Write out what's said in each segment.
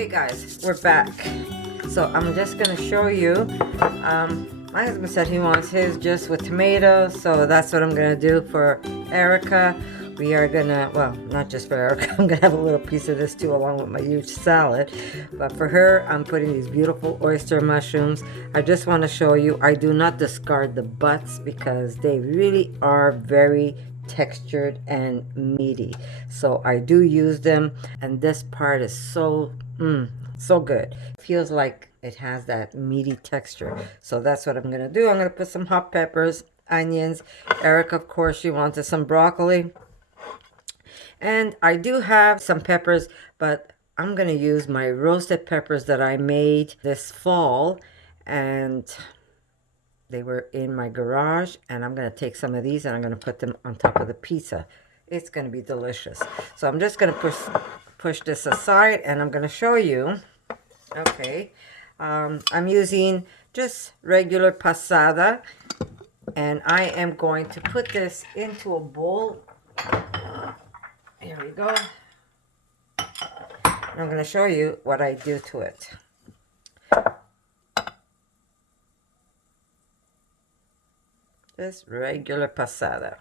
Okay guys, we're back. So I'm just gonna show you, my husband said he wants his just with tomatoes, so that's what I'm gonna do for Erica. We are gonna, well, not just for Erica, I'm gonna have a little piece of this too along with my huge salad, but for her I'm putting these beautiful oyster mushrooms. I just want to show you, I do not discard the butts because they really are very textured and meaty, so I do use them, and this part is so so good. It feels like it has that meaty texture, so that's what I'm gonna do. I'm gonna put some hot peppers, onions. Erica, of course, she wanted some broccoli, and I do have some peppers, but I'm gonna use my roasted peppers that I made this fall, and they were in my garage, and I'm gonna take some of these and I'm gonna put them on top of the pizza. It's gonna be delicious. So I'm just gonna push this aside, and I'm gonna show you. Okay, I'm using just regular passata, and I am going to put this into a bowl. Here we go. I'm going to show you what I do to it. Just regular passata.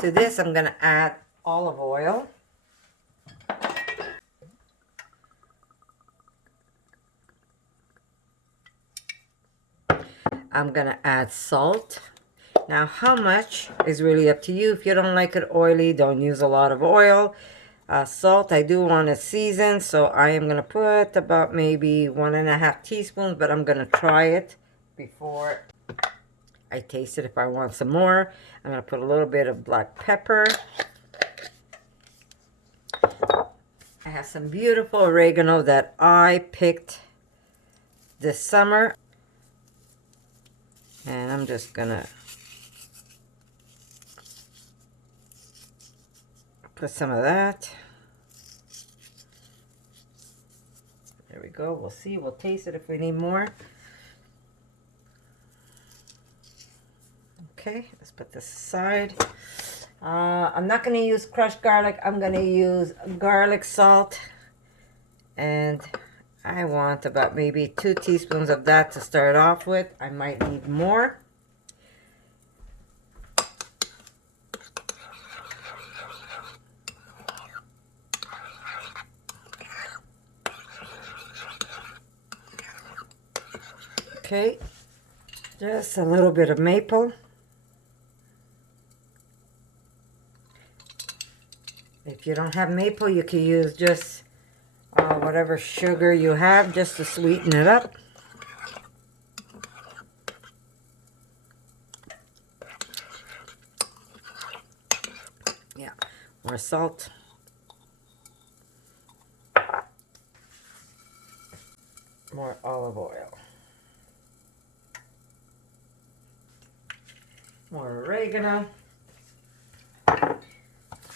To this, I'm going to add olive oil. I'm going to add salt. Now, how much is really up to you. If you don't like it oily, don't use a lot of oil. Salt, I do want to season, so I am going to put about maybe 1.5 teaspoons, but I'm going to try it before I taste it if I want some more. I'm going to put a little bit of black pepper. I have some beautiful oregano that I picked this summer, and I'm just going to put some of that. There we go. We'll see. We'll taste it if we need more. Okay, let's put this aside. I'm not going to use crushed garlic. I'm going to use garlic salt. And I want about maybe 2 teaspoons of that to start off with. I might need more. Okay, just a little bit of maple. If you don't have maple, you can use just whatever sugar you have just to sweeten it up. Yeah, more salt. More olive oil. More oregano.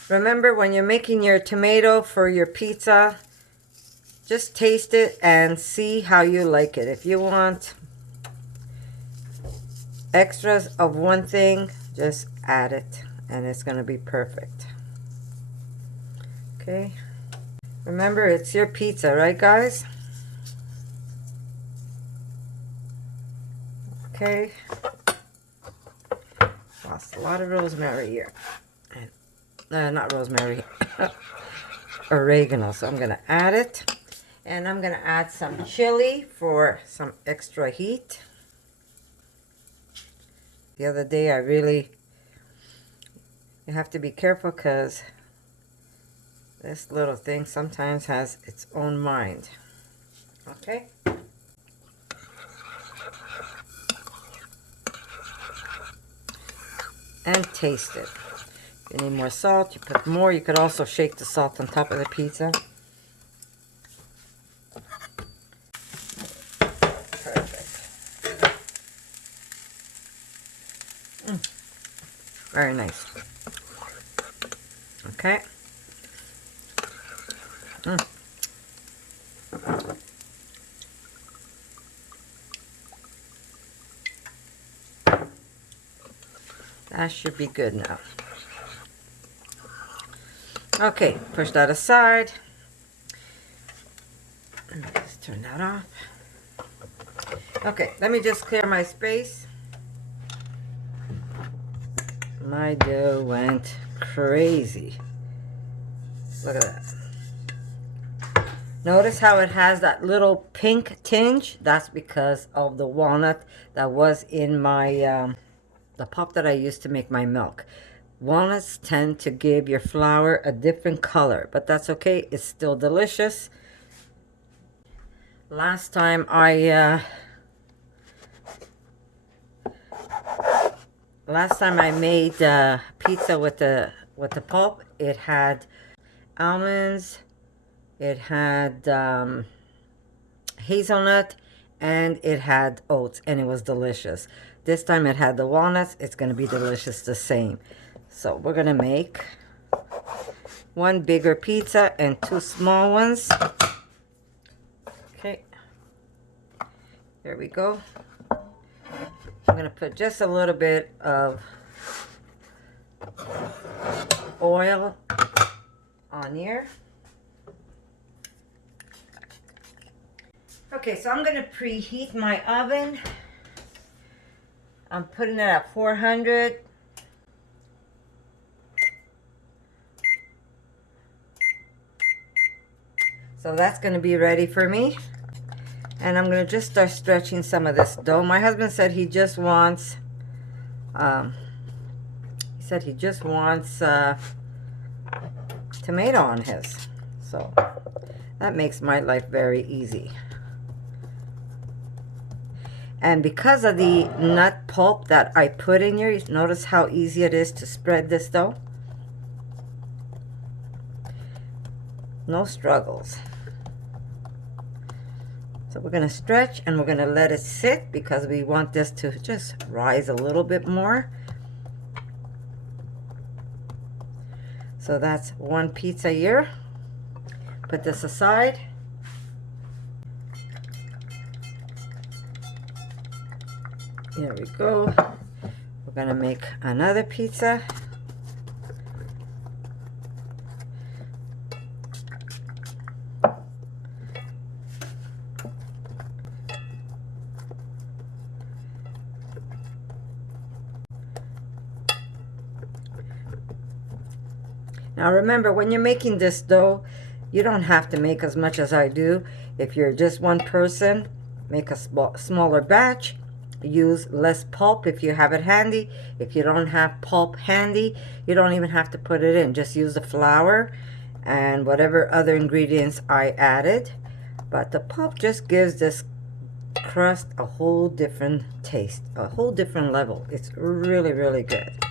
Remember, when you're making your tomato for your pizza, just taste it and see how you like it. If you want extras of one thing, just add it and it's going to be perfect. Okay. Remember, it's your pizza, right guys? Okay. Lost a lot of rosemary here. And not rosemary, oregano. So I'm going to add it. And I'm going to add some chili for some extra heat. The other day you have to be careful because this little thing sometimes has its own mind. Okay. And taste it. If you need more salt, you put more. You could also shake the salt on top of the pizza. Perfect. Very nice. Okay. That should be good now. Okay, push that aside. Let me just turn that off. Okay, let me just clear my space. My dough went crazy. Look at that. Notice how it has that little pink tinge? That's because of the walnut that was in my the pop that I used to make my milk. Walnuts tend to give your flour a different color, but that's okay. It's still delicious. Last time I made pizza with the pulp, it had almonds, it had hazelnut, and it had oats, and it was delicious. This time it had the walnuts. It's going to be delicious the same. So we're going to make one bigger pizza and two small ones. Okay, there we go. I'm going to put just a little bit of oil on here. Okay, so I'm going to preheat my oven. I'm putting it at 400. So that's going to be ready for me. And I'm going to just start stretching some of this dough. My husband said he just wants, tomato on his. So that makes my life very easy. And because of the nut pulp that I put in here, notice how easy it is to spread this dough. No struggles. So we're going to stretch and we're going to let it sit because we want this to just rise a little bit more. So that's one pizza here. Put this aside. There we go. We're going to make another pizza. Now remember, when you're making this dough, you don't have to make as much as I do. If you're just one person, make a smaller batch. Use less pulp if you have it handy. If you don't have pulp handy, you don't even have to put it in. Just use the flour and whatever other ingredients I added. But the pulp just gives this crust a whole different taste, a whole different level. It's really, really good.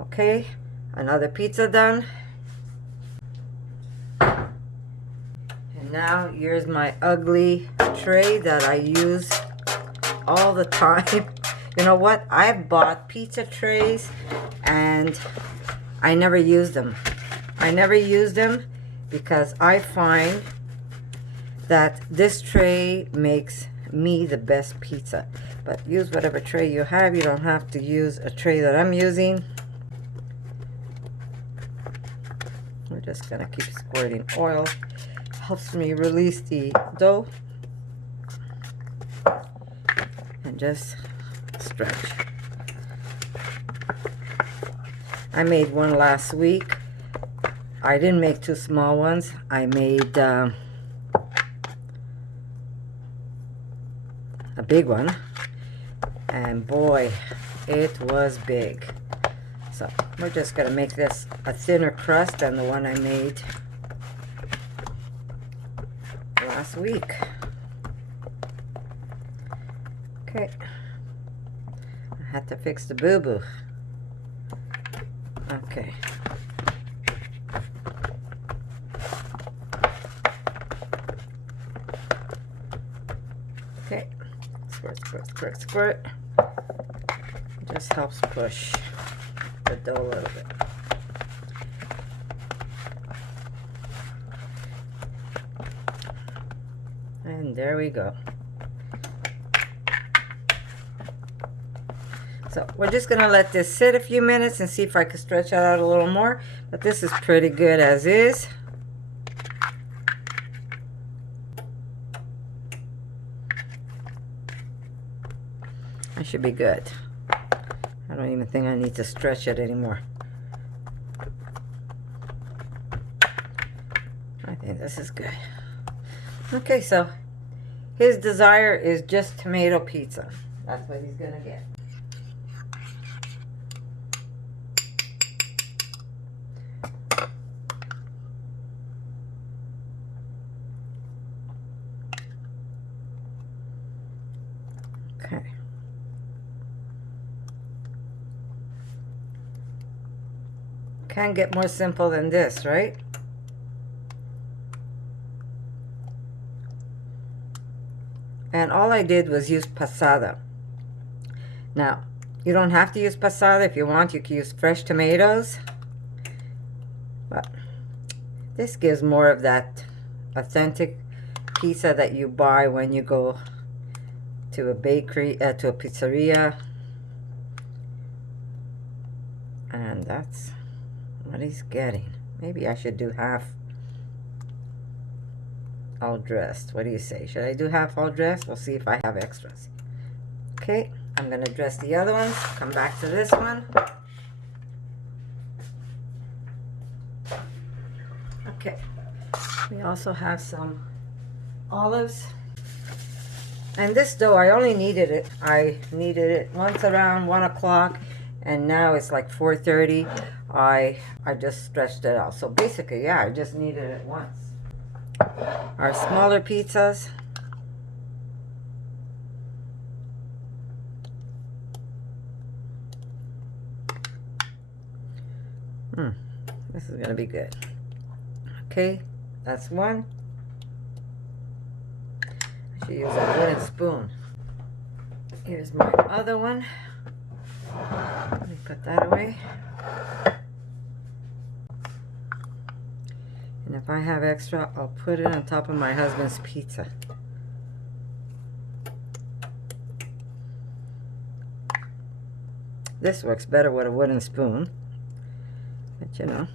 Okay, another pizza done. And now here's my ugly tray that I use all the time. You know what? I've bought pizza trays and I never use them. I never use them because I find that this tray makes me the best pizza. But use whatever tray you have. You don't have to use a tray that I'm using. We're just gonna keep squirting oil. Helps me release the dough. And just stretch. I made one last week. I didn't make two small ones. I made a big one, and boy, it was big. So we're just gonna make this a thinner crust than the one I made last week. Okay, I had to fix the boo-boo. Okay. Okay, squirt, squirt, squirt, squirt. Just helps push the dough a little bit. And there we go. So we're just going to let this sit a few minutes and see if I can stretch it out a little more. But this is pretty good as is. That should be good. I don't even think I need to stretch it anymore. I think this is good. Okay, so his desire is just tomato pizza. That's what he's gonna get. Okay. Can't get more simple than this, right? And all I did was use passata. Now, you don't have to use passata. If you want, you can use fresh tomatoes. But this gives more of that authentic pizza that you buy when you go to a bakery, to a pizzeria. And that's what he's getting. Maybe I should do half all dressed. What do you say? Should I do half all dressed? We'll see if I have extras. Okay, I'm gonna dress the other ones. Come back to this one. Okay, we also have some olives. And this dough, I only needed it. I needed it once around 1 o'clock, and now it's like 4:30. I just stretched it out. So basically, yeah, I just needed it once. Our smaller pizzas. This is gonna be good. Okay, that's one. I should use a wooden spoon. Here's my other one. Let me put that away. And if I have extra, I'll put it on top of my husband's pizza. This works better with a wooden spoon. But you know,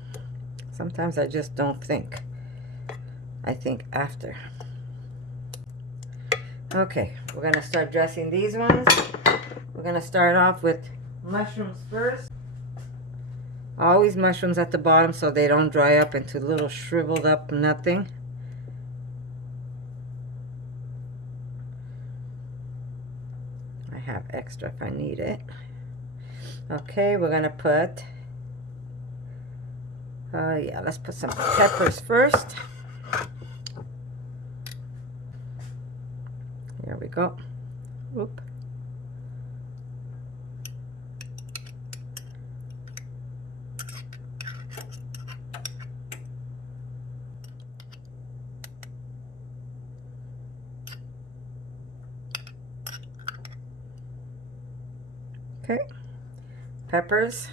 sometimes I just don't think. I think after. Okay, we're going to start dressing these ones. We're going to start off with mushrooms first. Always mushrooms at the bottom so they don't dry up into little shriveled up nothing. I have extra if I need it. Okay, we're going to put, yeah, let's put some peppers first. Here we go. Oop. Okay, peppers.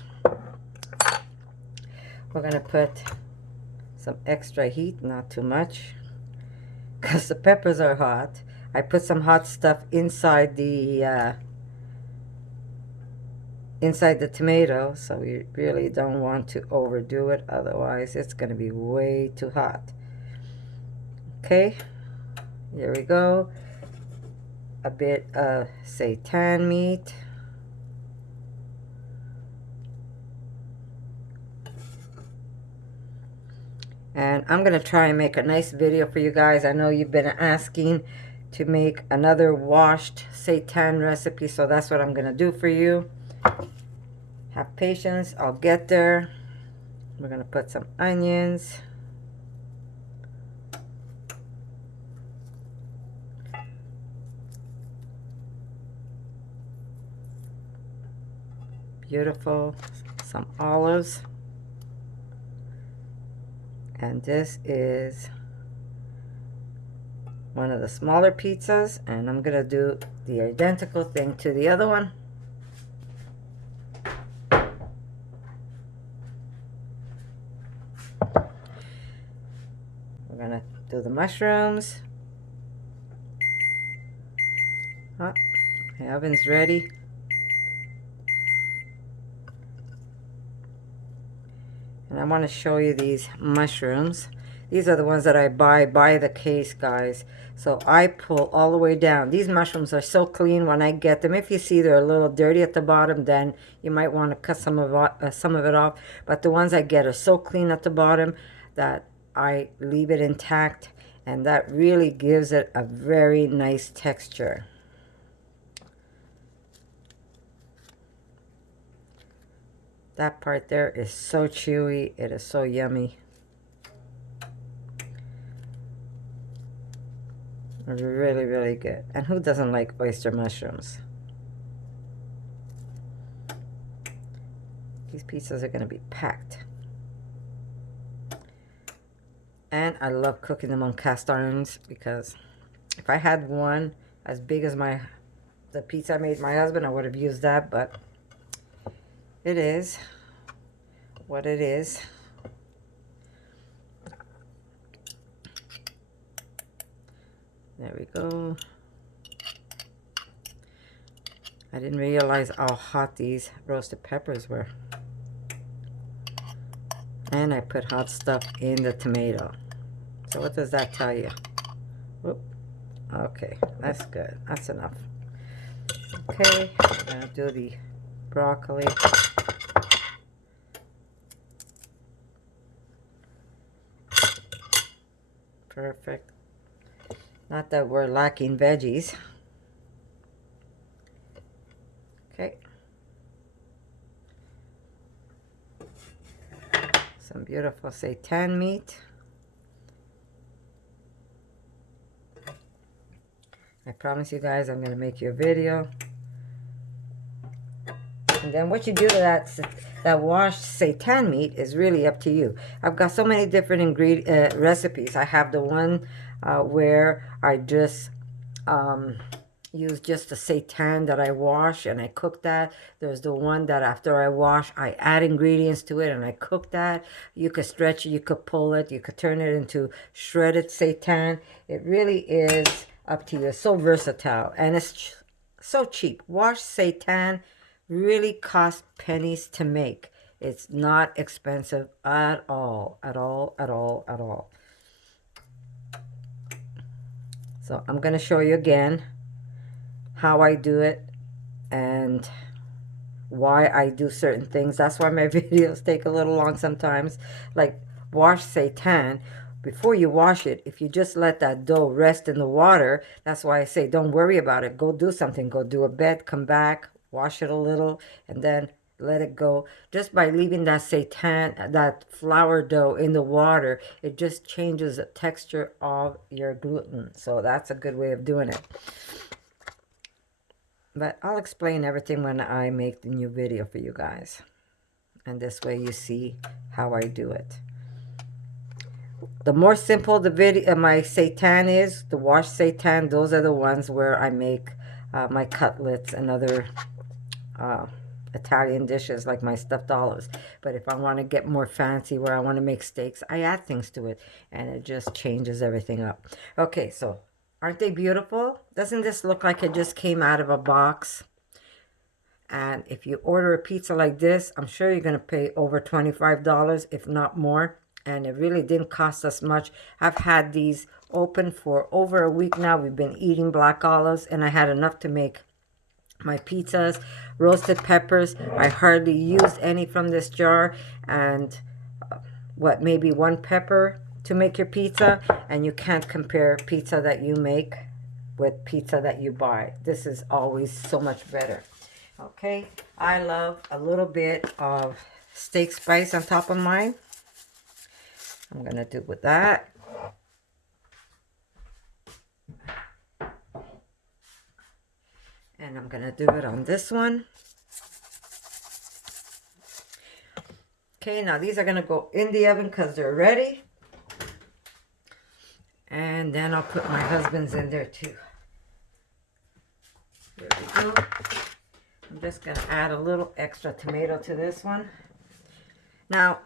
We're going to put some extra heat, not too much, because the peppers are hot. I put some hot stuff inside the tomato, so we really don't want to overdo it, otherwise it's going to be way too hot. Okay, here we go. A bit of seitan meat. And I'm going to try and make a nice video for you guys. I know you've been asking to make another washed seitan recipe, so that's what I'm going to do for you. Have patience. I'll get there. We're going to put some onions. Beautiful. Some olives. And this is one of the smaller pizzas, and I'm gonna do the identical thing to the other one. We're gonna do the mushrooms. Oh, my oven's ready. And I want to show you these mushrooms. These are the ones that I buy by the case, guys. So I pull all the way down. These mushrooms are so clean when I get them. If you see they're a little dirty at the bottom, then you might want to cut some of it off. But the ones I get are so clean at the bottom that I leave it intact, and that really gives it a very nice texture. That part there is so chewy. It is so yummy. Really, really good. And who doesn't like oyster mushrooms? These pizzas are going to be packed. And I love cooking them on cast irons, because if I had one as big as the pizza I made my husband, I would have used that, but it is what it is. There we go. I didn't realize how hot these roasted peppers were. And I put hot stuff in the tomato. So what does that tell you? Whoop. Okay, that's good. That's enough. Okay, I'm going to do the broccoli. Perfect. Not that we're lacking veggies. Okay. Some beautiful seitan meat. I promise you guys I'm going to make you a video. And then what you do to that washed seitan meat is really up to you. I've got so many different recipes. I have the one where I just use just the seitan that I wash and I cook that. There's the one that after I wash, I add ingredients to it and I cook that. You could stretch it, you could pull it, you could turn it into shredded seitan. It really is up to you. It's so versatile and it's so cheap. Washed seitan really costs pennies to make. It's not expensive at all, at all, at all, at all. So I'm going to show you again how I do it and why I do certain things. That's why my videos take a little long sometimes. Like wash seitan. Before you wash it, if you just let that dough rest in the water, that's why I say don't worry about it. Go do something. Go do a bed, come back, wash it a little, and then let it go. Just by leaving that seitan, that flour dough in the water, it just changes the texture of your gluten. So that's a good way of doing it. But I'll explain everything when I make the new video for you guys. And this way you see how I do it. The more simple the video, my seitan is, the washed seitan, those are the ones where I make my cutlets and other Italian dishes like my stuffed olives. But if I want to get more fancy, where I want to make steaks, I add things to it and it just changes everything up. Okay, so aren't they beautiful? Doesn't this look like it just came out of a box? And if you order a pizza like this, I'm sure you're going to pay over $25, if not more. And it really didn't cost us much. I've had these open for over a week now. We've been eating black olives, and I had enough to make my pizzas. Roasted peppers, I hardly used any from this jar. And what, maybe one pepper to make your pizza. And you can't compare pizza that you make with pizza that you buy. This is always so much better. Okay, I love a little bit of steak spice on top of mine. I'm going to do with that. And I'm going to do it on this one. Okay, now these are going to go in the oven because they're ready. And then I'll put my husband's in there too. There we go. I'm just going to add a little extra tomato to this one. Now,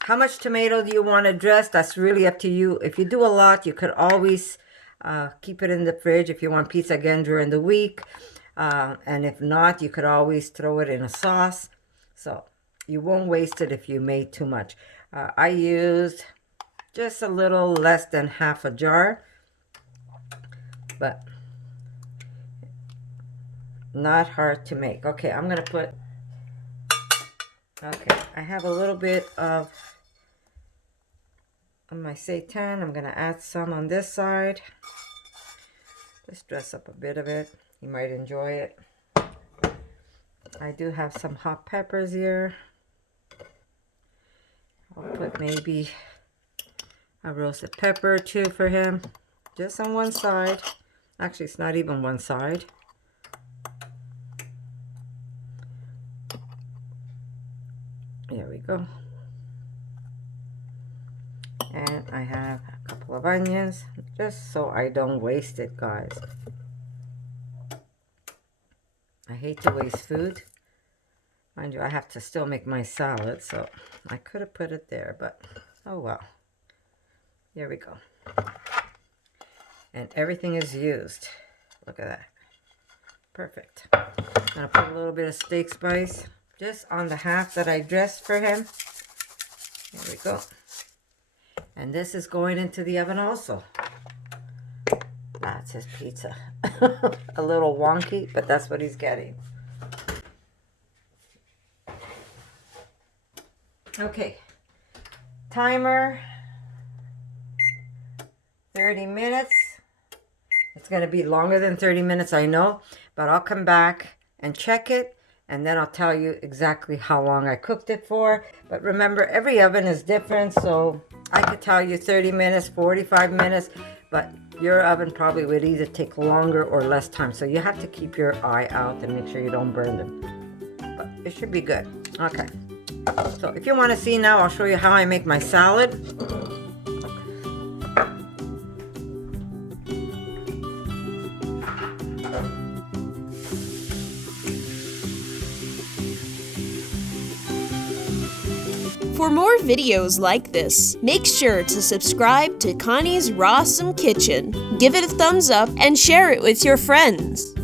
how much tomato do you want to dress? That's really up to you. If you do a lot, you could always keep it in the fridge if you want pizza again during the week. And if not, you could always throw it in a sauce. So you won't waste it if you made too much. I used just a little less than half a jar, but not hard to make. Okay, I'm gonna put, okay, I have a little bit of my seitan. I'm gonna add some on this side. Just dress up a bit of it. You might enjoy it. I do have some hot peppers here. I'll put maybe a roasted pepper or two for him, just on one side. Actually, it's not even one side. There we go. And I have a couple of onions, just so I don't waste it, guys. I hate to waste food. Mind you, I have to still make my salad, so I could have put it there, but oh well. There we go. And everything is used. Look at that. Perfect. I'm going to put a little bit of steak spice just on the half that I dressed for him. There we go. And this is going into the oven also. That's his pizza. A little wonky, but that's what he's getting. Okay. Timer. 30 minutes. It's going to be longer than 30 minutes, I know, but I'll come back and check it, and then I'll tell you exactly how long I cooked it for. But remember, every oven is different, so I could tell you 30 minutes, 45 minutes, but your oven probably would either take longer or less time. So you have to keep your eye out and make sure you don't burn them. But it should be good. Okay. So if you want to see now, I'll show you how I make my salad. For more videos like this, make sure to subscribe to Connie's RAWsome Kitchen, give it a thumbs up, and share it with your friends.